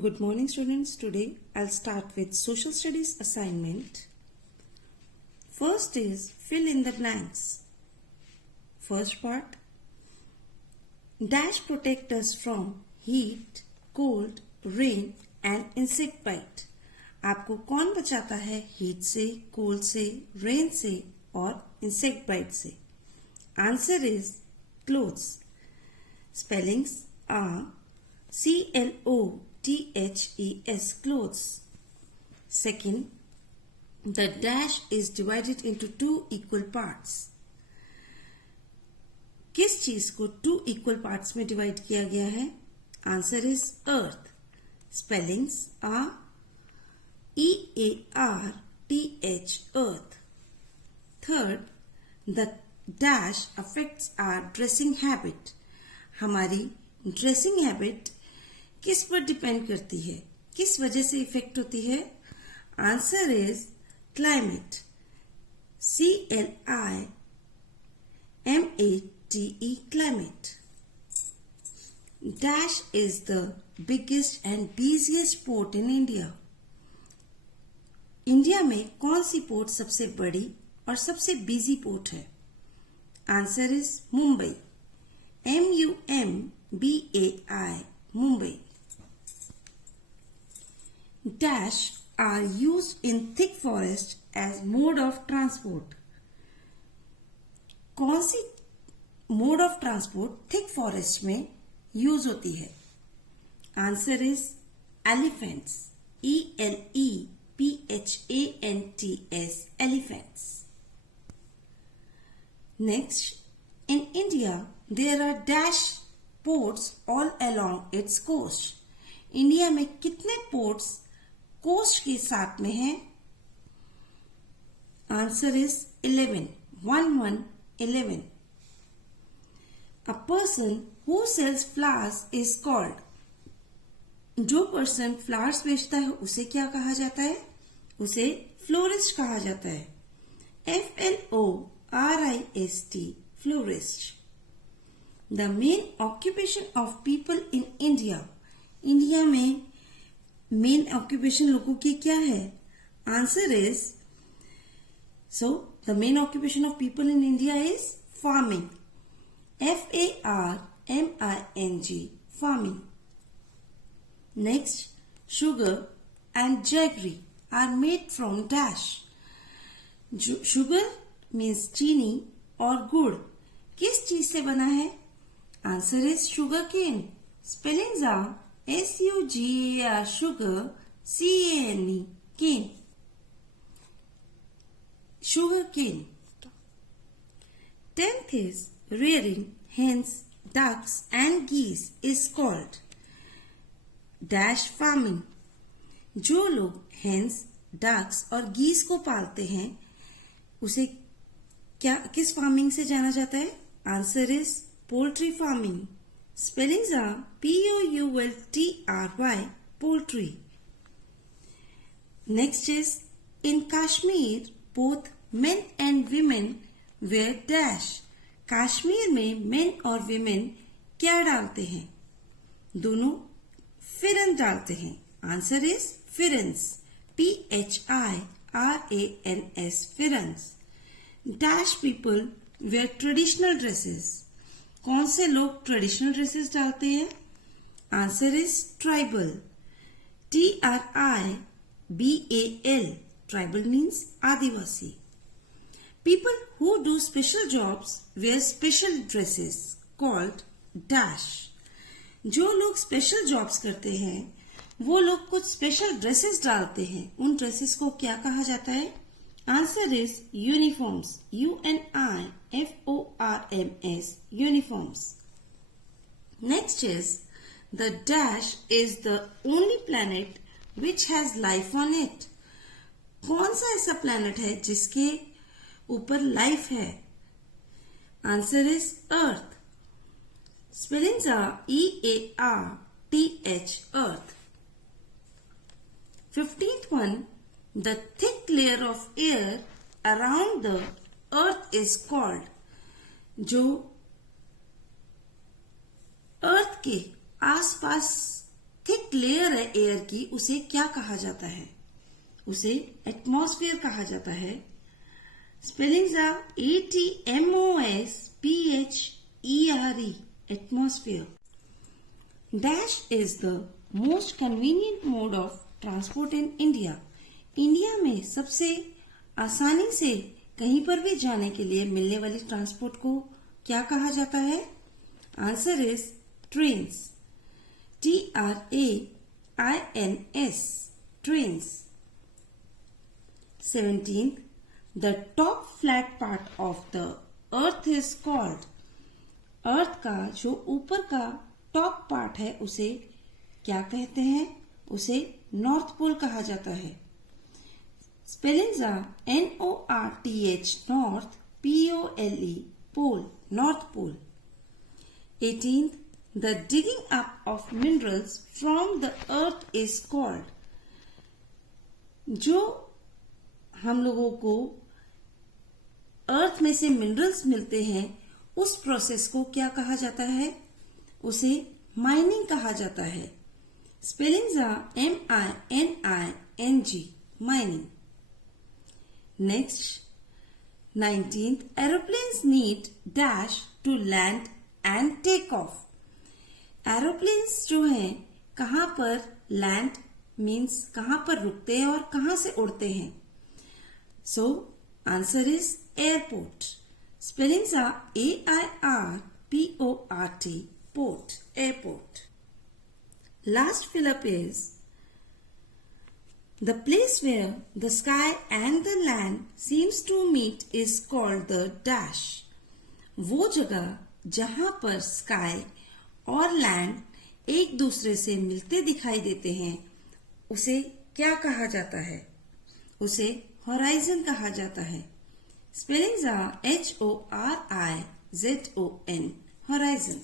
Good morning, students. Today I'll start with social studies assignment. First is fill in the blanks. First part, dash protect us from heat, cold, rain and insect bite. आपको कौन बचाता है heat से, cold से, rain से और insect bite से? Answer is clothes. Spellings are CLOTHES, clothes. Second, the dash is divided into two equal parts. किस चीज को 2 equal parts में डिवाइड किया गया है? Answer is earth. Spellings are EARTH, earth. Third, the dash affects our dressing habit. हमारी dressing habit किस पर डिपेंड करती है, किस वजह से इफेक्ट होती है? Answer is climate. CLIMATE, climate. Dash is the biggest and busiest port in India. India में कौन सी पोर्ट सबसे बड़ी और सबसे बिजी पोर्ट है? Answer is Mumbai. MUMBAI, Mumbai. Dash are used in thick forest as mode of transport. कौन सी mode of transport thick forest में यूज होती है? Answer is elephants. ELEPHANTS, elephants. Next, in India, there are dash ports all along its coast. India में कितने ports coast के साथ में हैं? Answer is 11. 11. A person who sells flowers is called. जो पर्सन फ्लावर्स बेचता है उसे क्या कहा जाता है? उसे फ्लोरिस्ट कहा जाता है. FLORIST, florist. The main occupation of people in India. India में मेन ऑक्यूपेशन लोगों की क्या है? Answer is the main occupation of people in India is farming. FARMING, farming. Next, sugar and jaggery are made from dash. Sugar means चीनी और गुड़ किस चीज से बना है? Answer is sugar cane. Spellings are SUGAR, sugar, CANE, cane. Sugar cane. 10th is rearing hens, ducks and geese is called dash farming. जो लोग hens, ducks और geese को पालते हैं उसे किस फार्मिंग से जाना जाता है? Answer is poultry farming. Spellings are POULTRY, poultry. Next is in Kashmir both men and women wear dash. Kashmir में men और women क्या डालते हैं? दोनों फिरन डालते हैं. Answer is pherans. PHIRANS, pherans. Dash people wear traditional dresses. कौन से लोग ट्रेडिशनल ड्रेसेस डालते हैं? Answer is tribal. TRIBAL, tribal means आदिवासी. People who do special jobs wear special dresses called dash. जो लोग स्पेशल जॉब्स करते हैं वो लोग कुछ स्पेशल ड्रेसेस डालते हैं. उन ड्रेसेस को क्या कहा जाता है? Answer is uniforms. UNIFORMS, uniforms. Next is the dash is the only planet which has life on it. कौन सा ऐसा प्लैनेट है जिसके ऊपर लाइफ है? Answer is earth. Spellings are EARTH, earth. 15th one, the thick layer of air around the earth is called. जो अर्थ के आसपास थिक लेयर है एयर की, उसे क्या कहा जाता है? उसे एटमॉस्फेयर कहा जाता है. Spellings are ATMOSPHERE, atmosphere. Dash is the most convenient mode of transport in India. India में सबसे आसानी से कहीं पर भी जाने के लिए मिलने वाली ट्रांसपोर्ट को क्या कहा जाता है? Answer is trains. TRAINS, trains. 17th, the top flat part of the earth is called. अर्थ का जो ऊपर का टॉप पार्ट है उसे क्या कहते हैं? उसे नॉर्थ पोल कहा जाता है. Spellings are NORTH, north, POLE, pole, north pole. 18th, the digging up of minerals from the earth is called. जो हम लोगों को अर्थ में से मिनरल्स मिलते हैं उस प्रोसेस को क्या कहा जाता है? उसे माइनिंग कहा जाता है. Spellings are MINING, mining. Next, 19th, aeroplanes need dash to land and take off. Aeroplanes जो हैं कहां पर लैंड मीन्स कहां पर रुकते हैं और कहां से उड़ते हैं? So answer is airport. Spellings are AIRPORT, port, airport. Last fill-up is the place where the sky and the land seems to meet is called the dash. वो जगह जहां पर स्काई और लैंड एक दूसरे से मिलते दिखाई देते हैं उसे क्या कहा जाता है? उसे होराइजन कहा जाता है. Spellings are HORIZON, horizon.